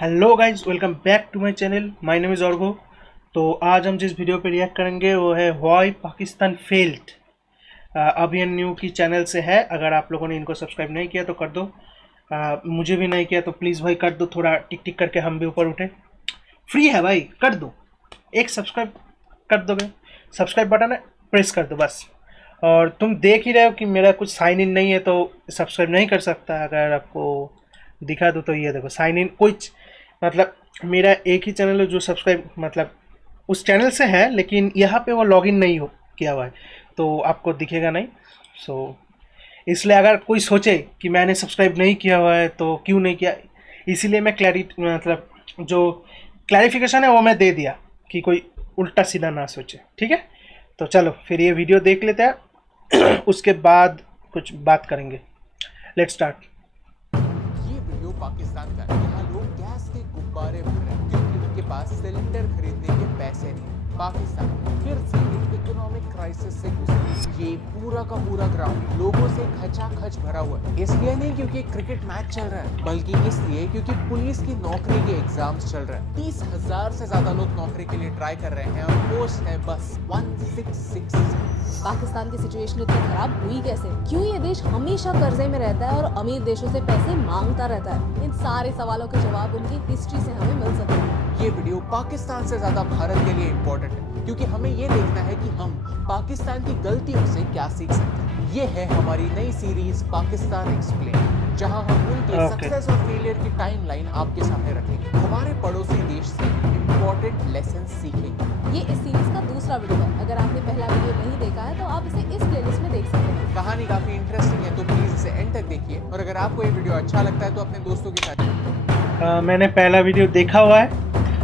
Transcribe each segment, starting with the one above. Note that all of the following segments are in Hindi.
Hello guys, welcome back to my channel. My name is Orgo. तो आज हम जिस वीडियो पे रिएक्ट करेंगे वो है व्हाई पाकिस्तान फेल्ड। अभी न्यू की चैनल से है। अगर आप लोगों ने इनको सब्सक्राइब नहीं किया तो कर दो। मुझे भी नहीं किया तो प्लीज़ भाई कर दो, थोड़ा टिक टिक करके हम भी ऊपर उठे। फ्री है भाई, कर दो। एक सब्सक्राइब कर दोगे, सब्सक्राइब बटन है, प्रेस कर दो बस। और तुम देख ही रहे हो कि मेरा कुछ साइन इन नहीं है तो सब्सक्राइब नहीं कर सकता। अगर आपको दिखा दो तो ये देखो साइन इन कुछ, मतलब मेरा एक ही चैनल है जो सब्सक्राइब मतलब उस चैनल से है, लेकिन यहाँ पे वो लॉगिन नहीं हो किया हुआ है तो आपको दिखेगा नहीं। सो इसलिए अगर कोई सोचे कि मैंने सब्सक्राइब नहीं किया हुआ है तो क्यों नहीं किया, इसीलिए मैं मतलब जो क्लैरिफिकेशन है वो मैं दे दिया कि कोई उल्टा सीधा ना सोचे। ठीक है, तो चलो फिर ये वीडियो देख लेते हैं उसके बाद कुछ बात करेंगे। Let's start. ये वीडियो पाकिस्तान का है। यहाँ लोग गैस के गुब्बारे भर रहे हैं क्योंकि उनके पास सिलेंडर खरीदने के पैसे नहीं। पाकिस्तान फिर से एक इकोनॉमिक क्राइसिस से गुजरा। ये पूरा का पूरा ग्राउंड लोगों से खचाखच भरा हुआ है। इसलिए नहीं क्योंकि क्रिकेट मैच चल रहा है, बल्कि इसलिए क्योंकि पुलिस की नौकरी के एग्जाम्स चल रहे हैं। 30,000 से ज्यादा लोग नौकरी के लिए ट्राई कर रहे हैं और पोस्ट है बस 166। पाकिस्तान की सिचुएशन इतनी खराब हुई कैसे? क्यों ये देश हमेशा कर्जे में रहता है और अमीर देशों से पैसे मांगता रहता है? इन सारे सवालों के जवाब उनकी हिस्ट्री से हमें मिल सकते हैं। ये वीडियो पाकिस्तान से ज्यादा भारत के लिए इम्पोर्टेंट है क्योंकि हमें ये देखना है कि हम पाकिस्तान की गलतियों से क्या सीख सकते हैं। ये है हमारी नई सीरीज पाकिस्तान एक्सप्लेन, जहां हम उनके सक्सेस और फेलियर की टाइमलाइन आपके सामने रखेंगे। हमारे पड़ोसी देश से इम्पोर्टेंट लेसन सीखेंगे। ये इस सीरीज का दूसरा वीडियो है। अगर आपने पहला वीडियो नहीं देखा है तो आप इसे इस प्लेलिस्ट में देख सकते हैं। कहानी काफी इंटरेस्टिंग है तो प्लीज इसे एंड तक देखिए, और अगर आपको ये वीडियो अच्छा लगता है तो अपने दोस्तों के साथ। मैंने पहला वीडियो देखा हुआ है,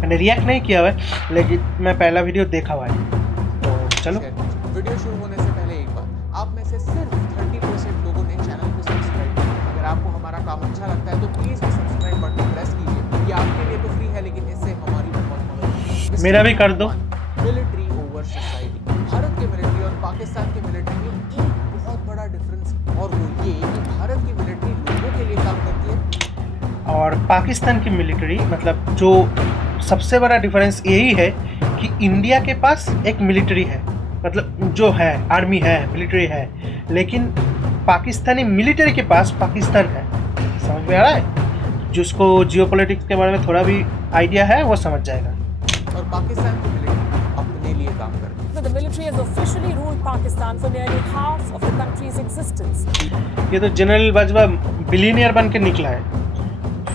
मैंने रिएक्ट नहीं किया हुआ है, लेकिन मैं पहला वीडियो देखा हुआ है। तो चलो वीडियो शुरू होने से पहले एक बात, आप में से सिर्फ 30% लोगों ने चैनल को सब्सक्राइब किया। अगर आपको हमारा काम अच्छा लगता है तो प्लीज सब्सक्राइब बटन प्रेस कीजिए। ये आपके लिए तो फ्री है, लेकिन इससे हमारी बहुत मदद होगी। मेरा भी कर दो। Military over society. भारत के मिलिट्री और पाकिस्तान के मिलिट्री में एक बहुत बड़ा डिफरेंस, और वो ये कि भारत की मिलिट्री लोगों के लिए काम करती है और पाकिस्तान की मिलिट्री, मतलब जो सबसे बड़ा डिफरेंस यही है कि इंडिया के पास एक मिलिट्री है, मतलब जो है आर्मी है, मिलिट्री है, लेकिन पाकिस्तानी मिलिट्री के पास पाकिस्तान है। समझ में आ रहा है? जिसको जियोपॉलिटिक्स के बारे में थोड़ा भी आइडिया है वो समझ जाएगा। और पाकिस्तान की मिलिट्री अपने लिए काम करती है। The military has officially ruled Pakistan for nearly half of the country's existence. ये तो जनरल बाजवा बिलियनियर बन के निकला है।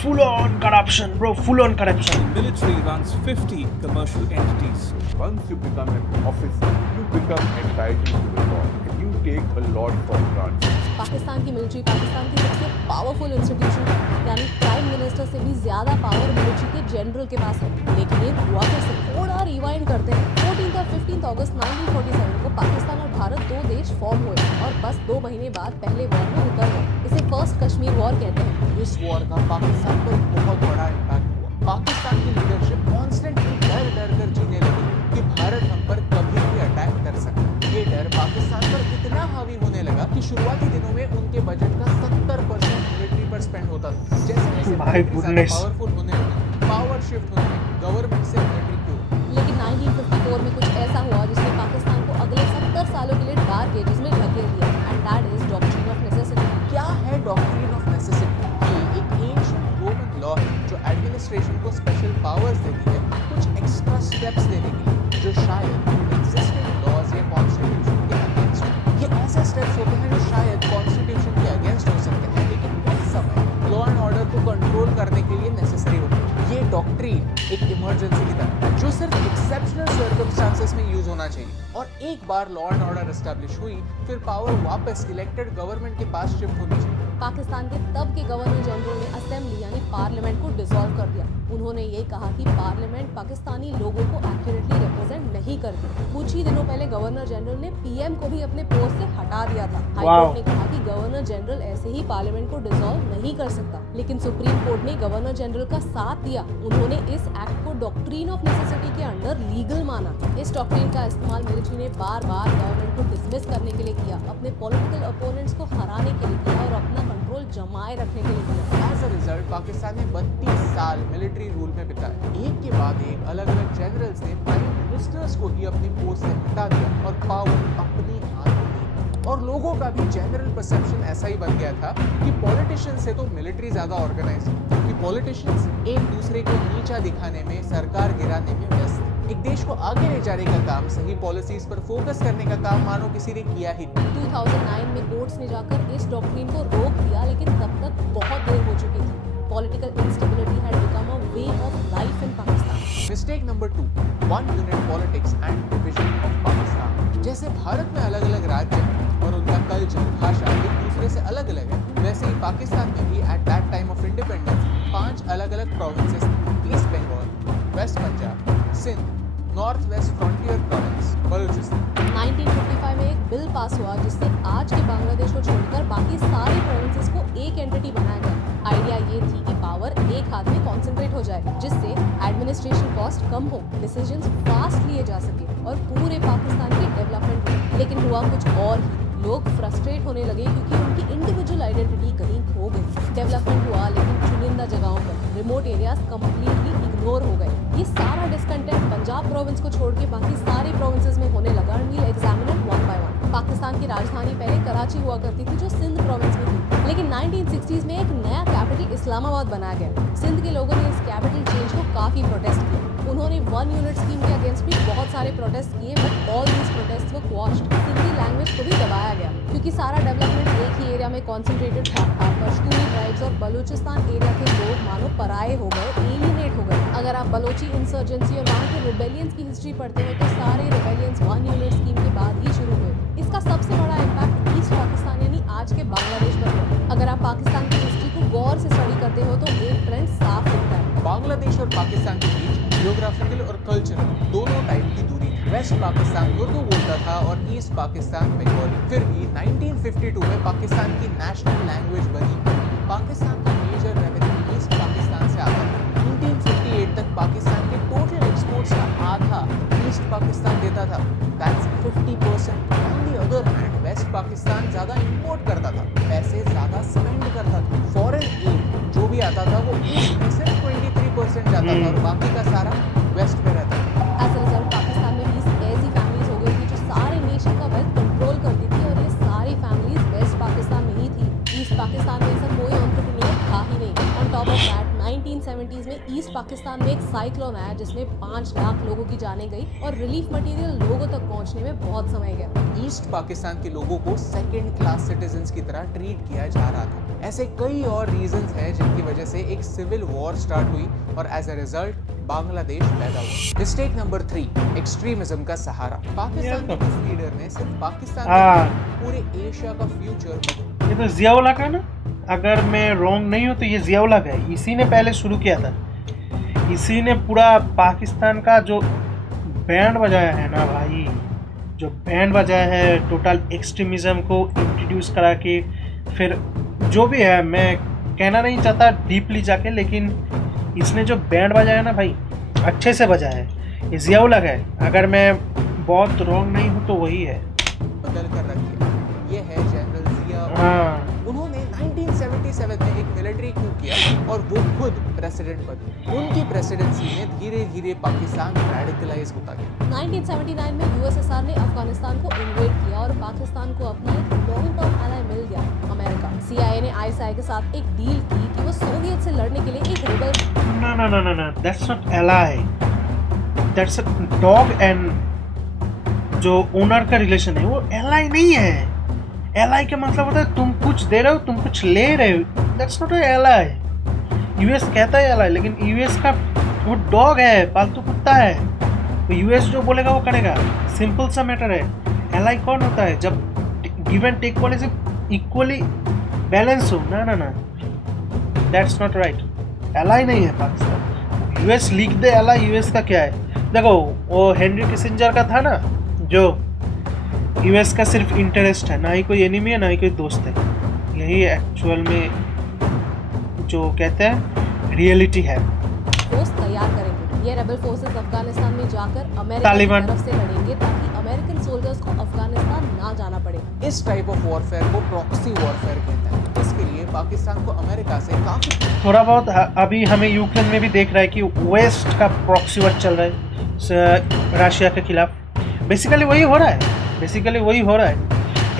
Full on corruption, bro, full on corruption. The military runs 50 commercial entities. Once you become an officer, you become entitled to the law and you take a lot for granted. Pakistan की मिलिट्री पाकिस्तान की सबसे पावरफुल इंस्टीट्यूशन है, यानी प्राइम मिनिस्टर से भी ज्यादा पावर मिलिट्री के जनरल के पास है। लेकिन ये हुआ कैसे? थोड़ा रिवाइंड करते हैं। 14 और 15 अगस्त 1947 को पाकिस्तान और भारत दो देश फॉर्म हुए और बस 2 महीने बाद पहले वॉर में उतर गए। इसे फर्स्ट कश्मीर वॉर कहते हैं। इस वॉर का पाकिस्तान पर बहुत बड़ा इम्पैक्ट हुआ। पाकिस्तान की लीडरशिप कॉन्स्टेंटली डर कर जीने लगी कि भारत हम पर कभी भी अटैक कर सकता है। ये डर पाकिस्तान पर इतना हावी होने लगा कि शुरुआती दिनों में उनके बजट का 70% मिलिट्री पर स्पेंड होता था। जैसे पावरफुल होने लगे, पावर शिफ्ट होने लगी गवर्नमेंट से मिलिट्री की ओर। लेकिन 1954 में कुछ ऐसा हुआ जिसने पाकिस्तान को अगले 70 सालों के लिए डार्क एजेस में ढकेल दिया, and that is doctrine of necessity. क्या है डॉक्ट्रिन ऑफ नेसेसिटी? ये एक एंशिएंट रोमन लॉ है जो एडमिनिस्ट्रेशन को स्पेशल पावर्स देती है कुछ एक्स्ट्रा स्टेप्स लेने के लिए, जो शायद एग्जिस्टिंग लॉज या कॉन्स्टिट्यूशन के अगेंस्ट हो। ये ऐसे स्टेप्स होते हैं जो शायद कॉन्स्टिट्यूशन के अगेंस्ट हो सकते हैं, लेकिन उस समय लॉ एंड ऑर्डर को कंट्रोल करने के लिए नेसेसरी होते हैं। ये डॉक्ट्रिन एक इमरजेंसी की तरह है जो सिर्फ एक्सेप्शनल सर्कमस्टांसेस में यूज होना चाहिए, और एक बार लॉ एंड ऑर्डर एस्टैब्लिश हुई फिर पावर वापस इलेक्टेड गवर्नमेंट के पास शिफ्ट होनी चाहिए। पाकिस्तान के तब के गवर्नर जनरल ने असेंबली यानी पार्लियामेंट को डिसॉल्व कर दिया। उन्होंने ये कहा कि पार्लियामेंट पाकिस्तानी लोगों को एक्यूरेटली रिप्रेजेंट नहीं करती। कुछ ही दिनों पहले गवर्नर जनरल ने पीएम को भी अपने पोस्ट से हटा दिया था। हाईकोर्ट ने कहा कि गवर्नर जनरल ऐसे ही पार्लियामेंट को डिसॉल्व नहीं कर सकता, लेकिन सुप्रीम कोर्ट ने गवर्नर जनरल का साथ दिया। उन्होंने इस एक्ट को डॉक्ट्रिन ऑफ नेसेसिटी यूनिवर्सिटी के अंडर लीगल माना। इस डॉक्ट्रिन का इस्तेमाल मिलिट्री ने बार बार गवर्नमेंट को डिसमिस करने के लिए किया, अपने पॉलिटिकल अपोनेंट्स को हराने के लिए किया और अपना कंट्रोल जमाए रखने के लिए किया। एज अ रिजल्ट पाकिस्तान ने 32 साल मिलिट्री रूल में बिताए। एक के बाद एक अलग अलग जनरल्स ने प्राइम मिनिस्टर्स को ही अपनी पोस्ट से हटा दिया और पावर अपने हाथ में ली। और लोगों का भी जनरल परसेप्शन ऐसा ही बन गया था कि पॉलिटिशियंस से तो मिलिट्री ज्यादा ऑर्गेनाइज है, क्योंकि पॉलिटिशियंस एक दूसरे को नीचा दिखाने में, सरकार गिराने में व्यस्त। एक देश को आगे ले जाने का काम, सही पॉलिसीज पर फोकस करने का काम मानो किसी ने किया ही नहीं। 2009 में कोर्ट्स ने जाकर इस डॉक्ट्रिन को रोक दिया, लेकिन तब तक बहुत देर हो चुकी थी। Political instability had become a way of life in Pakistan. Mistake number 2, one unit politics and division of Pakistan. जैसे भारत में अलग अलग राज्य हैं और उनका कल्चर, भाषा एक दूसरे से अलग अलग है, वैसे ही पाकिस्तान में भी at that time of independence 5 अलग अलग प्रोविंसेस थे। East Bengal, west Punjab, Sindh, north west frontier province, Balochistan. 1955 में एक बिल पास हुआ जिससे आज के बांग्लादेश को छोड़कर बाकी सारे प्रोविंसेस को एक एंटिटी बनाया गया। आइडिया ये थी कि पावर एक हाथ में कॉन्सेंट्रेट हो जाए, जिससे एडमिनिस्ट्रेशन कॉस्ट कम हो, डिसीजंस फास्ट लिए जा सके और पूरे पाकिस्तान की डेवलपमेंट हो। लेकिन हुआ कुछ और ही, लोग फ्रस्ट्रेट होने लगे क्योंकि उनकी इंडिविजुअल आइडेंटिटी कहीं खो गई। डेवलपमेंट हुआ लेकिन चुनिंदा जगहों पर, रिमोट एरियाज कंप्लीटली इग्नोर हो गए। ये सारा डिस्कंटेंट पंजाब प्रोविंस को छोड़ के बाकी सारे प्रोविंसेस में होने लगा। We'll examine it one by one. Pakistan की राजधानी पहले कराची हुआ करती थी, जो सिंध प्रोविंस में थी, लेकिन 1960s में एक नया कैपिटल इस्लामाबाद बनाया गया। सिंध के लोगों ने इस कैपिटल चेंज को काफी प्रोटेस्ट किया। उन्होंने वन यूनिट स्कीम के अगेंस्ट भी बहुत सारे प्रोटेस्ट किए, but all these protest were quashed. Sindhi language को भी दबाया गया क्योंकि सारा डेवलपमेंट एक ही एरिया में कॉन्सेंट्रेटेड था। पश्तूनी ट्राइब्स और बलूचिस्तान एरिया के लोग मानो पराये हो गए, एलिनेट हो गए। अगर आप बलोची इंसर्जेंसी और वहाँ के रिबेलियंस की हिस्ट्री पढ़ते हो तो सारे रिबेलियंस वन यूनिट स्कीम के बाद ही शुरू हुए। इसका सबसे बड़ा इम्पैक्ट ईस्ट पाकिस्तान यानी आज के बांग्लादेश पर हुआ। अगर आप पाकिस्तान की हिस्ट्री को गौर से स्टडी करते हो तो एक ट्रेंड साफ दिखता है। बांग्लादेश और पाकिस्तान के बीच जियोग्राफिकल और कल्चरल दोनों टाइप की दूरी थी। वेस्ट पाकिस्तान उर्दू बोलता था और ईस्ट पाकिस्तान बंगाली। फिर भी 1952 में पाकिस्तान की नेशनल लैंग्वेज बनी। पाकिस्तान का मेजर रेवेन्यू ईस्ट पाकिस्तान से आता था। 1958 तक पाकिस्तान के टोटल एक्सपोर्ट्स का आधा ईस्ट पाकिस्तान देता था, that's 50%। On the other hand west Pakistan ज़्यादा इंपोर्ट करता था, पैसे ज़्यादा स्पेंड करता था। फॉरेन एड जो भी आता था वो ईस्ट में सिर्फ 23% जाता था और बाकी का सारा वेस्ट में रहता था। एज अ रिजल्ट पाकिस्तान में 20 ऐसी फैमिलीज हो गई थी जो सारे नेशन का वेल्थ कंट्रोल करती थी, और ये सारी फैमिलीज वेस्ट पाकिस्तान में ही थी। ईस्ट पाकिस्तान में ऐसा कोई एंटरप्रेन्योर था ही नहीं। On top of that 1970s में ईस्ट पाकिस्तान में एक साइक्लोन आया जिसमें 5 लाख लोगों की जानें गई और रिलीफ मटेरियल लोगों तक पहुंचने में बहुत समय गया। ईस्ट पाकिस्तान के लोगों को सेकेंड क्लास सिटीजन्स की तरह ट्रीट किया जा रहा था। ऐसे कई और रीजंस हैं जिनकी वजह से एक सिविल वॉर स्टार्ट हुई और एज अ रिजल्ट बांग्लादेश पैदा हुआ। मिस्टेक नंबर 3, एक्सट्रीमिज्म का सहारा। पाकिस्तान के किस लीडर ने सिर्फ पाकिस्तान पूरे एशिया का फ्यूचर। ये तो जियाउल्लाह का ना, अगर मैं रॉन्ग नहीं हूँ तो ये जियाउल्लाह का है। इसी ने पहले शुरू किया था। इसी ने पूरा पाकिस्तान का जो बैंड बजाया है ना भाई, जो बैंड बजाया है टोटल एक्सट्रीमिज्म को इंट्रोड्यूस करा के, फिर जो भी है, मैं कहना नहीं चाहता डीपली जाके, लेकिन इसने जो बैंड बजाया ना भाई, अच्छे से बजाया है। ये जियाउल्लाह का है, अगर मैं बहुत रॉन्ग नहीं हूँ तो वही है। बदल कर रखी ये है जनरल जिया। उन्होंने 1977 में एक मिलिट्री coup किया और वो खुद प्रेसिडेंट बने। उनकी प्रेसिडेंसी में धीरे धीरे पाकिस्तान रेडिकलाइज होता गया। 1979 में यूएसएसआर ने अफगानिस्तान को इन्वेड किया और पाकिस्तान को अपना एक लॉन्ग टर्म एलाई मिल गया, अमेरिका। CIA ने ISI के साथ एक डील की कि वो सोवियत से लड़ने के लिए एक rebel. No, that's not ally, that's a dog and जो ओनर का रिलेशन है वो एलाई नहीं है। एलाई का मतलब होता है तुम कुछ दे रहे हो, तुम कुछ ले रहे हो, दैट्स नॉट एलाई। यूएस कहता है एलाई, लेकिन यूएस का वो डॉग है, पालतू कुत्ता है। तो यूएस जो बोलेगा वो करेगा, सिंपल सा मैटर है। एलाई कौन होता है? जब give and take policy equally balance हो। ना, दैट्स नॉट राइट। एलाई नहीं है पाकिस्तान। यूएस लिख दे एलाई, यूएस का क्या है? देखो वो हेनरी किसिंजर का था ना, जो यूएस का सिर्फ इंटरेस्ट है, ना ही कोई एनिमी है ना ही कोई दोस्त है। यही एक्चुअल में जो कहते हैं रियलिटी है। दोस्त तैयार करेंगे ये रेबल फोर्सेस अफगानिस्तान में जाकर अमेरिका की तालिबान। तरफ से लड़ेंगे ताकि अमेरिकन सोल्जर्स को अफगानिस्तान ना जाना पड़े। इस टाइप ऑफ वॉरफेयर को प्रॉक्सी वॉरफेयर कहते हैं। इसके लिए पाकिस्तान को अमेरिका से काफी थोड़ा बहुत अभी हमें यूक्रेन में भी देख रहा है कि वेस्ट का प्रॉक्सी वॉर चल रहा है रशिया के खिलाफ। बेसिकली वही हो रहा है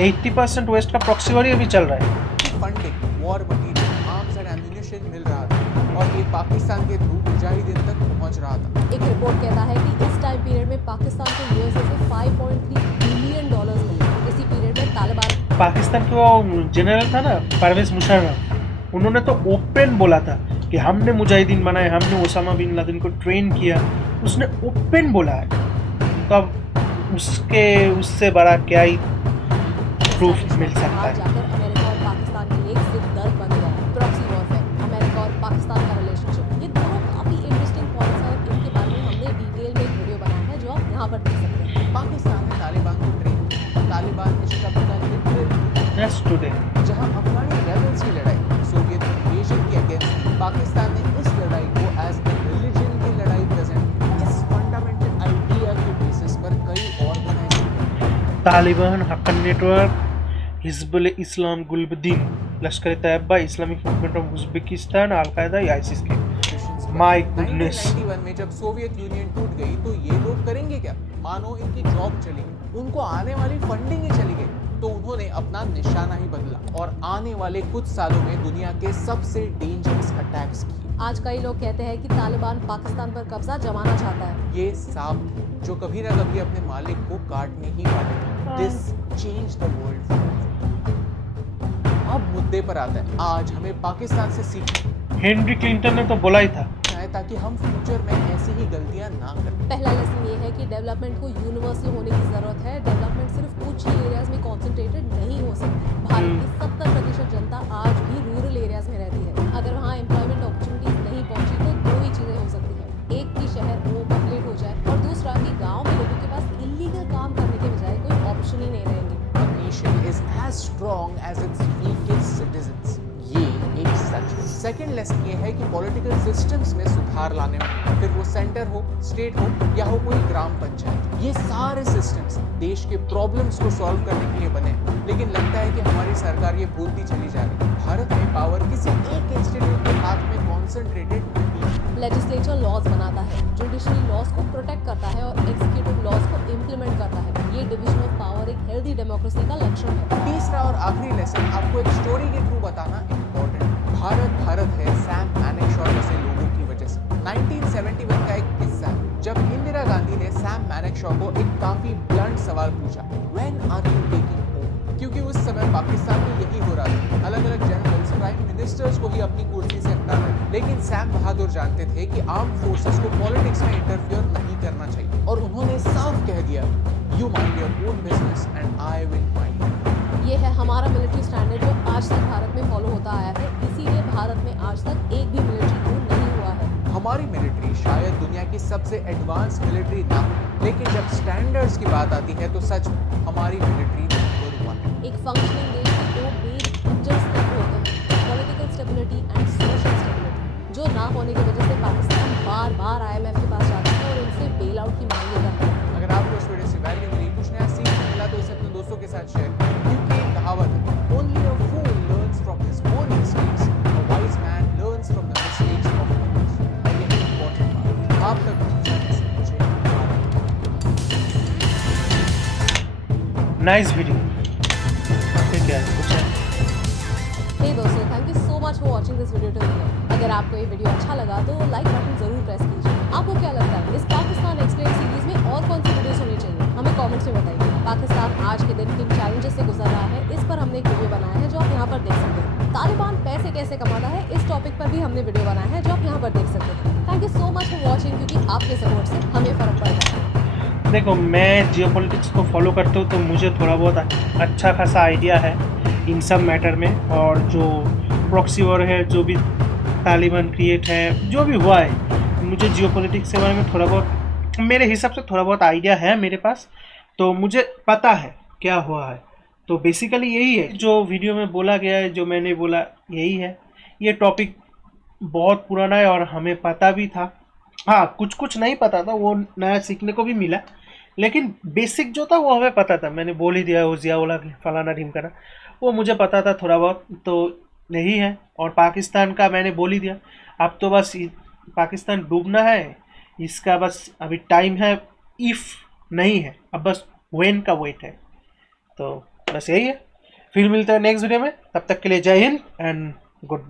80% वेस्ट का प्रॉक्सी वॉर ही अभी चल रहा है। Funding, war material, arms and ammunition मिल रहा था और ये पाकिस्तान के थ्रू मुजाहिदीन तक पहुंच रहा था। एक रिपोर्ट कहता है कि इस टाइम पीरियड में पाकिस्तान को यूएसए से $5.3 बिलियन मिले। इसी पीरियड में तालिबान पाकिस्तान के वो जनरल था ना परवेज मुशर्रफ, उन्होंने तो ओपन बोला था कि हमने मुजाहिदीन बनाए, हमने ओसामा बिन लादेन को ट्रेन किया, उसने ओपन बोला है। तो अब उससे बड़ा क्या ही प्रूफ मिल सकता बाहर है। जाकर अमेरिका और पाकिस्तान के लिए एक सिद्ध दर्द बन गया है। प्रॉक्सी वॉरफेयर, अमेरिका और पाकिस्तान का रिलेशनशिप, ये दोनों काफी इंटरेस्टिंग पॉइंट्स हैं और इनके बारे में हमने डिटेल में एक वीडियो बनाया है जो आप यहाँ पर देख सकते हैं। पाकिस्तान ने तालिबान को ट्रेन किया। तालिबान इस शब्द का Yes, today. जहां अफगानी रेबल्स की लड़ाई सोवियत इन्वेजन के अगेंस्ट थी, पाकिस्तान ने इस लड़ाई को एज ए रिलीजन की लड़ाई प्रेजेंट की। इस फंडामेंटल आइडिया के बेसिस पर कई organisation Taliban, Haqqani network, Hizbul Islam Gulbuddin, Lashkar Taiba, Islamic movement of Uzbekistan, al Qaeda या आईसिस के। My goodness. 1991 में जब सोवियत यूनियन टूट गई तो ये लोग करेंगे क्या? मानो इनकी जॉब चली गई, उनको आने वाली फंडिंग ही चली गई, तो उन्होंने अपना निशाना ही बदला और आने वाले कुछ सालों में दुनिया के सबसे डेंजरस अटैक्स किए। आज कई लोग कहते हैं कि तालिबान पाकिस्तान पर कब्जा जमाना चाहता है। ये सांप थे जो कभी ना कभी अपने मालिक को काटने ही वाले थे। This change the world. अब मुद्दे पर आता है, आज हमें पाकिस्तान से सीखना हेनरी क्लिंटन ने तो बोला ही था है ताकि हम फ्यूचर में ऐसी ही गलतियां ना करें। पहला लेसन ये है कि डेवलपमेंट को यूनिवर्सल होने की जरूरत है। डेवलपमेंट सिर्फ कुछ ही एरियाज में कॉन्सेंट्रेटेड नहीं हो सकती। भारत की 70% जनता आज भी रूरल एरियाज में रहती है। अगर वहाँ एम्प्लॉयमेंट अपॉर्चुनिटीज नहीं पहुंची तो दो ही चीजें हो सकती है, एक कि शहर ओवरपॉपुलेट हो जाए और दूसरा कि गाँव में लोगों के पास इलीगल काम करने के बजाय कोई ऑप्शन ही नहीं रहेंगे। A nation is as strong as its weakest citizens. ये एक सच है। सेकेंड लेसन ये है कि पॉलिटिकल सिस्टम्स में सुधार लाने में, फिर वो सेंटर हो, स्टेट हो या हो कोई ग्राम पंचायत, ये सारे सिस्टम्स देश के प्रॉब्लम्स को सॉल्व करने के लिए बने। लेकिन लगता है कि हमारी सरकार ये भूलती चली जा रही है। भारत में पावर किसी एक इंस्टीट्यूट के हाथ में कॉन्सेंट्रेटेड नहीं है। लेजिस्लेचर लॉज बनाता है, जुडिशरी लॉज को प्रोटेक्ट करता है और एग्जीक्यूटिव लॉज को इम्प्लीमेंट करता है। ये डिवीजन ऑफ पावर एक हेल्दी डेमोक्रेसी का लक्षण है। तीसरा और आखिरी लेसन आपको एक स्टोरी के थ्रू बताना इम्पोर्टेंट। भारत है सैम मैनेकशॉ जैसे लोगों की वजह से। 1971 का एक किस्सा है जब इंदिरा गांधी ने सैम मैनेकशॉ को एक काफी ब्लंट सवाल पूछा, when are you taking over? क्योंकि उस समय पाकिस्तान में यही हो रहा था, अलग अलग जनरल्स प्राइम मिनिस्टर्स को ही अपनी कुर्सी से हटा रहे। लेकिन सैम बहादुर जानते थे कि आर्म फोर्सेस को पॉलिटिक्स में इंटरफियर नहीं करना चाहिए और उन्होंने साफ कह दिया, you mind your own business and I will mind. ये है हमारा मिलिट्री स्टैंडर्ड जो आज तक भारत में फॉलो होता आया है। इसीलिए भारत में आज तक एक भी मिलिट्री coup नहीं हुआ है। हमारी मिलिट्री शायद दुनिया की सबसे एडवांस मिलिट्री ना हो, लेकिन जब स्टैंडर्ड्स की बात आती है तो सच हमारी मिलिट्री नंबर 1 है। एक फंक्शनिंग देश में दो बेसिक फीचर्स होते हैं, political stability and social stability, जो ना होने की वजह से पाकिस्तान बार बार IMF के पास जाता है और उनसे बेल आउट की मांग करता है। अगर आपको इस वीडियो से वैल्यू मिली, कुछ नया सीखने मिला तो इसे अपने दोस्तों के साथ शेयर करें, क्योंकि एक कहावत है, only a fool learns from his own mistakes, a wise man learns from the mistakes of others। और ये इम्पोर्टेंट बात है, आप तक पहुंचाने से मुझे नाइस वीडियो। ठीक है, कुछ है? हे दोस्तों, thank you so much for watching this video till here. अगर आपको ये वीडियो अच्छा लगा तो लाइक बटन जरूर प्रेस कीजिए। आपको क्या लगता है इस पाकिस्तान एक्सप्लेन सीरीज में और कौन सी वीडियोस होनी चाहिए, हमें कमेंट्स में बताइए। पाकिस्तान आज के दिन किन चैलेंजेस से गुजर रहा है, इस पर हमने एक वीडियो बनाया है जो आप यहाँ पर देख सकते हैं। तालिबान पैसे कैसे कमाता है, इस टॉपिक पर भी हमने वीडियो बनाया है जो आप यहाँ पर देख सकते हैं। Thank you so much for watching, क्योंकि आपके सपोर्ट से हमें फर्क पड़ता है। देखो, मैं जियोपॉलिटिक्स को फॉलो करता हूँ तो मुझे थोड़ा बहुत अच्छा खासा आइडिया है इन सब मैटर में। और जो प्रॉक्सी वॉर है, जो भी तालिबान क्रिएट है, जो भी हुआ है, मुझे जियोपॉलिटिक्स के बारे में थोड़ा बहुत, मेरे हिसाब से थोड़ा बहुत आइडिया है मेरे पास, तो मुझे पता है क्या हुआ है। तो बेसिकली यही है जो वीडियो में बोला गया है, जो मैंने बोला यही है। ये टॉपिक बहुत पुराना है और हमें पता भी था हाँ, कुछ कुछ नहीं पता था, वो नया सीखने को भी मिला, लेकिन बेसिक जो था वो हमें पता था। मैंने बोल ही दिया वो जियाउल्लाह फलाना ढिमकाना, वो मुझे पता था थोड़ा बहुत, तो यही है। और पाकिस्तान का मैंने बोल ही दिया। अब तो बस पाकिस्तान डूबना है, इसका बस अभी टाइम है, इफ नहीं है, अब बस वेन का वेट है। तो बस यही है, फिर मिलते हैं नेक्स्ट वीडियो में, तब तक के लिए जय हिंद एंड गुड बाय।